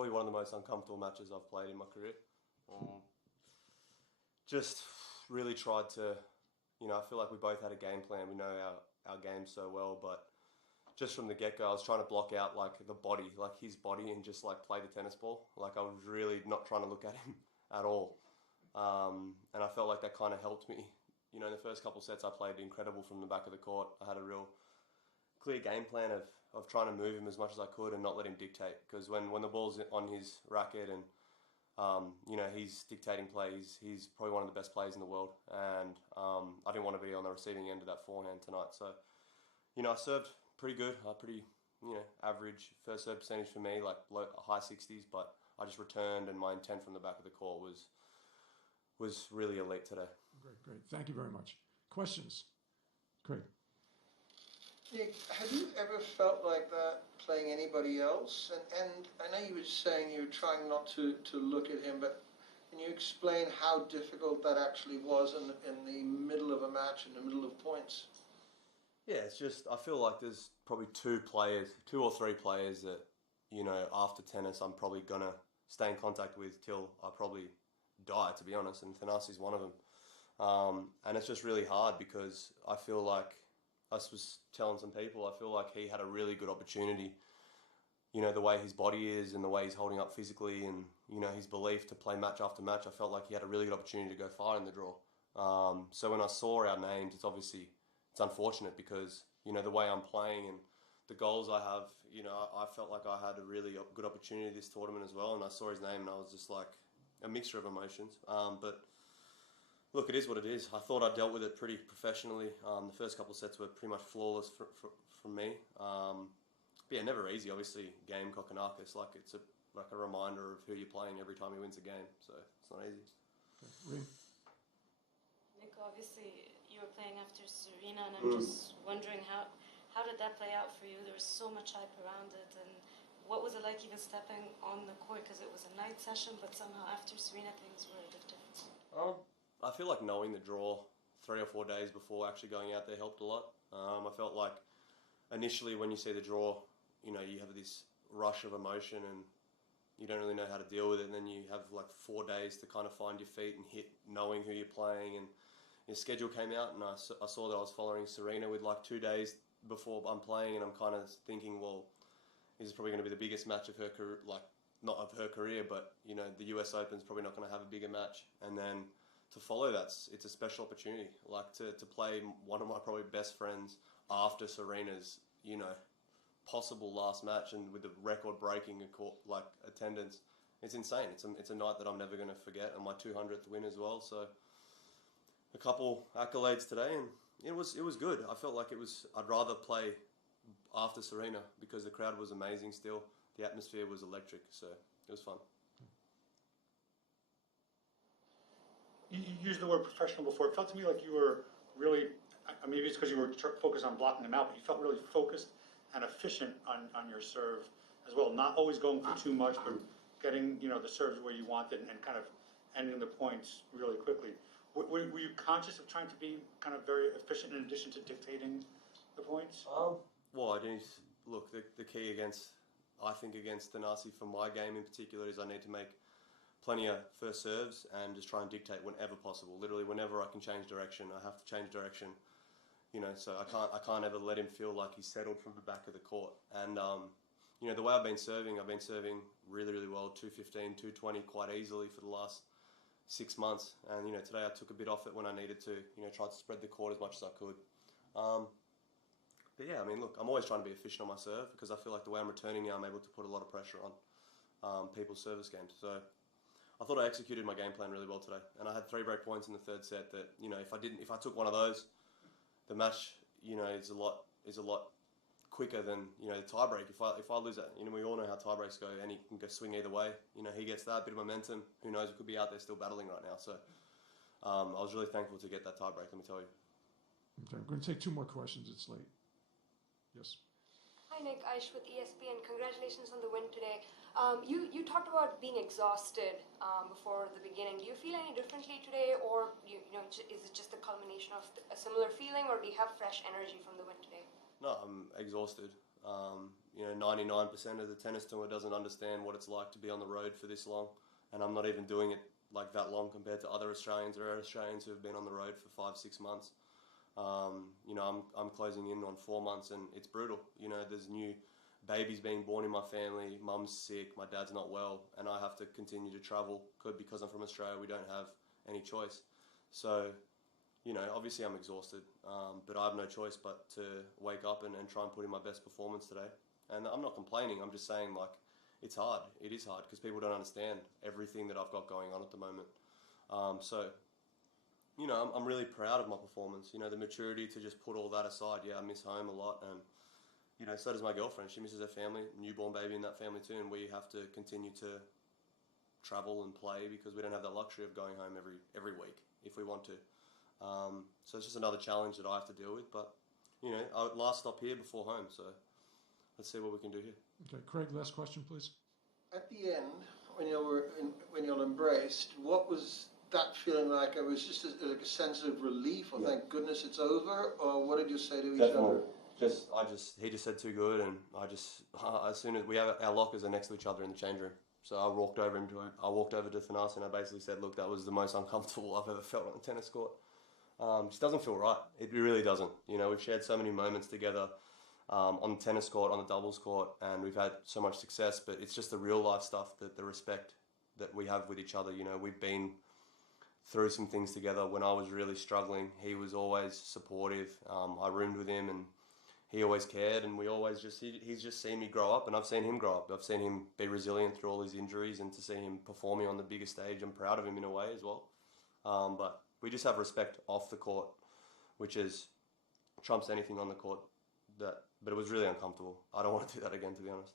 probably one of the most uncomfortable matches I've played in my career. Just really tried to, I feel like we both had a game plan. We know our game so well, but just from the get-go, I was trying to block out like the body, like his body, and just like play the tennis ball. Like I was really not trying to look at him at all. And I felt like that kind of helped me. In the first couple sets I played incredible from the back of the court. I had a real clear game plan of trying to move him as much as I could and not let him dictate. Because when the ball's on his racket and he's dictating play, he's probably one of the best players in the world. And I didn't want to be on the receiving end of that forehand tonight. So, I served pretty good, pretty average first serve percentage for me, like high 60s. But I just returned, and my intent from the back of the court was really elite today. Great. Thank you very much. Questions? Craig. Nick, have you ever felt like that playing anybody else? And I know you were saying you were trying not to look at him, but can you explain how difficult that actually was in the middle of a match, in the middle of points? Yeah, it's just, I feel like there's probably two or three players that, after tennis I'm probably going to stay in contact with till I probably die, to be honest, and Thanasi's one of them. And it's just really hard because I feel like, I was telling some people, I feel like he had a really good opportunity, the way his body is and the way he's holding up physically and, his belief to play match after match. I felt like he had a really good opportunity to go far in the draw. So when I saw our names, it's unfortunate because, the way I'm playing and the goals I have, I felt like I had a really good opportunity this tournament as well. And I saw his name and I was just like a mixture of emotions. But look, it is what it is. I thought I dealt with it pretty professionally. The first couple of sets were pretty much flawless from me. But yeah, never easy. Obviously, game Kokkinakis, like it's a reminder of who you're playing every time he wins a game. So it's not easy. Okay. Nick, obviously you were playing after Serena, and I'm just wondering how did that play out for you? There was so much hype around it, and what was it like even stepping on the court? Because it was a night session, but somehow after Serena things were a bit different. I feel like knowing the draw 3 or 4 days before actually going out there helped a lot. I felt like initially when you see the draw, you have this rush of emotion and you don't really know how to deal with it, and then you have like 4 days to kind of find your feet and hit knowing who you're playing. And your schedule came out and I saw that I was following Serena with like 2 days before I'm playing, and I'm kind of thinking, well, this is probably going to be the biggest match of her career, like not of her career, but the US Open's probably not going to have a bigger match. And then to follow that, it's a special opportunity, like to play one of my probably best friends after Serena's, possible last match, and with the record-breaking like attendance. It's insane. It's a night that I'm never going to forget, and my 200th win as well. So a couple accolades today, and it was good. I felt like I'd rather play after Serena because the crowd was amazing still. The atmosphere was electric, so it was fun. You used the word professional before. It felt to me like you were really, maybe it's because you were focused on blocking them out, but you felt really focused and efficient on your serve as well. Not always going for too much, but getting the serves where you wanted and kind of ending the points really quickly. Were you conscious of trying to be kind of very efficient in addition to dictating the points? Well, I didn't look. The key against Thanasi for my game in particular is I need to make plenty of first serves and just try and dictate whenever possible. Literally, whenever I can change direction, I have to change direction. So I can't ever let him feel like he's settled from the back of the court. And the way I've been serving really, really well, 215, 220 quite easily for the last 6 months. And today I took a bit off it when I needed to. Tried to spread the court as much as I could. But yeah, look, I'm always trying to be efficient on my serve because I feel like the way I'm returning now, I'm able to put a lot of pressure on people's service games. So I thought I executed my game plan really well today, and I had 3 break points in the third set that if I took one of those, the match is a lot quicker than the tie break. If I lose that, we all know how tie breaks go, and he can go swing either way. He gets that bit of momentum. Who knows? We could be out there still battling right now. So I was really thankful to get that tie break. Let me tell you. Okay, I'm going to take 2 more questions. It's late. Yes. Hi Nick, Aish with ESPN. Congratulations on the win today. You talked about being exhausted before the beginning. Do you feel any differently today, or is it just a culmination of a similar feeling, or do you have fresh energy from the win today? No, I'm exhausted. You know, 99% of the tennis tour doesn't understand what it's like to be on the road for this long, and I'm not even doing it like that long compared to other Australians or Australians who have been on the road for 5-6 months. You know, I'm closing in on 4 months, and it's brutal. You know, there's new babies being born in my family, mum's sick, my dad's not well, and I have to continue to travel because I'm from Australia. We don't have any choice. So, you know, obviously I'm exhausted, but I have no choice but to wake up and try and put in my best performance today. And I'm not complaining, I'm just saying, like, it's hard. It is hard because people don't understand everything that I've got going on at the moment. So, you know, I'm really proud of my performance. You know, the maturity to just put all that aside. Yeah, I miss home a lot, and you know, so does my girlfriend. She misses her family, newborn baby in that family too, and we have to continue to travel and play because we don't have that luxury of going home every week if we want to. So it's just another challenge that I have to deal with. But you know, our last stop here before home, so let's see what we can do here. Okay, Craig, last question, please. At the end, when you're embraced, what was that feeling like? It was just like a sense of relief, or thank goodness it's over, or what did you say to each other? He just said too good, and as soon as we have our lockers are next to each other in the change room, so I walked over to Thanas and I basically said, look, that was the most uncomfortable I've ever felt on a tennis court. It just doesn't feel right. It really doesn't. You know, we've shared so many moments together on the tennis court, on the doubles court, and we've had so much success, but it's just the real life stuff, the respect that we have with each other. You know, we've been through some things together. When I was really struggling, he was always supportive. I roomed with him, and he always cared, and he's just seen me grow up, and I've seen him grow up. I've seen him be resilient through all his injuries, and to see him performing on the biggest stage, I'm proud of him in a way as well. But we just have respect off the court, which trumps anything on the court. But it was really uncomfortable. I don't want to do that again, to be honest.